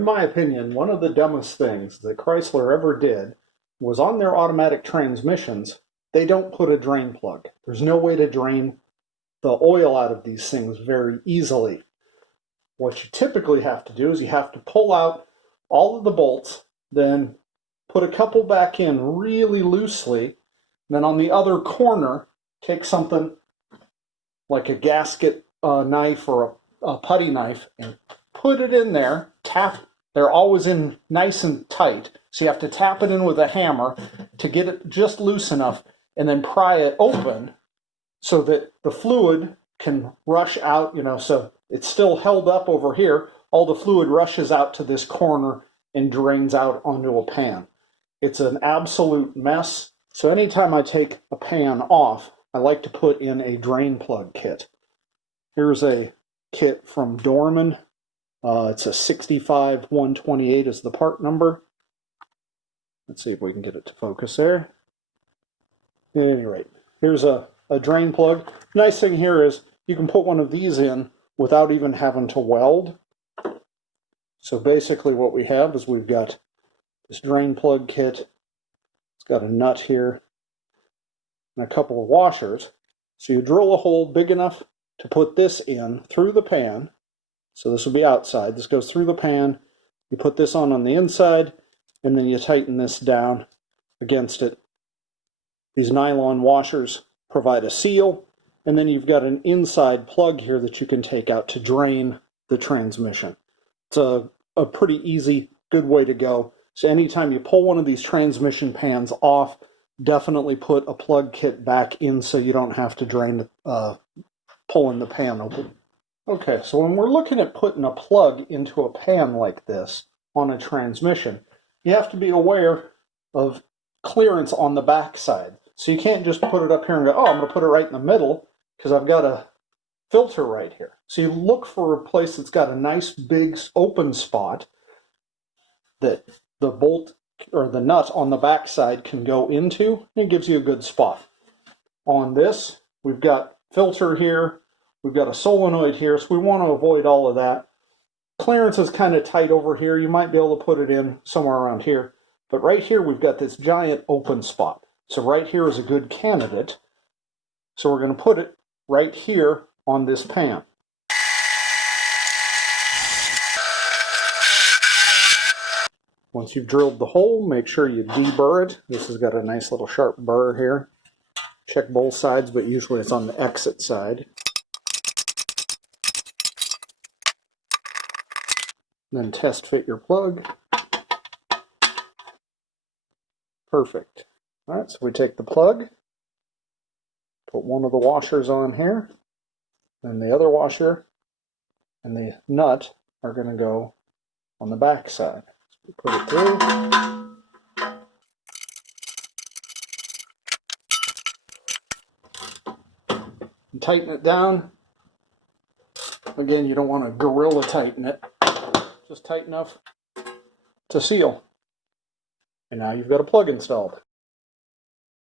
in my opinion, one of the dumbest things that Chrysler ever did was on their automatic transmissions, they don't put a drain plug. There's no way to drain the oil out of these things very easily. What you typically have to do is you have to pull out all of the bolts, then put a couple back in really loosely, then on the other corner, take something like a gasket knife or a putty knife and put it in there, tap. They're always in nice and tight, so you have to tap it in with a hammer to get it just loose enough and then pry it open so that the fluid can rush out, so it's still held up over here. All the fluid rushes out to this corner and drains out onto a pan. It's an absolute mess. So anytime I take a pan off, I like to put in a drain plug kit. Here's a kit from Dorman. It's a 65128 is the part number. Let's see if we can get it to focus there. At any rate, here's a drain plug. Nice thing here is you can put one of these in without even having to weld. So basically what we have is we've got this drain plug kit. It's got a nut here and a couple of washers. So you drill a hole big enough to put this in through the pan. So this will be outside. This goes through the pan. You put this on the inside, and then you tighten this down against it. These nylon washers provide a seal, and then you've got an inside plug here that you can take out to drain the transmission. It's a pretty easy, good way to go. So anytime you pull one of these transmission pans off, definitely put a plug kit back in so you don't have to drain, pulling the pan open. Okay, so when we're looking at putting a plug into a pan like this on a transmission, you have to be aware of clearance on the back side. So you can't just put it up here and go, oh, I'm going to put it right in the middle because I've got a filter right here. So you look for a place that's got a nice big open spot that the bolt or the nut on the back side can go into, and it gives you a good spot. On this, we've got filter here. We've got a solenoid here, so we want to avoid all of that. Clearance is kind of tight over here. You might be able to put it in somewhere around here. But right here, we've got this giant open spot. So right here is a good candidate. So we're going to put it right here on this pan. Once you've drilled the hole, make sure you deburr it. This has got a nice little sharp burr here. Check both sides, but usually it's on the exit side. Then test fit your plug. Perfect. All right, so we take the plug, put one of the washers on here, then the other washer and the nut are going to go on the back side. So we put it through. And tighten it down. Again, you don't want to gorilla tighten it. Just tight enough to seal. And now you've got a plug installed.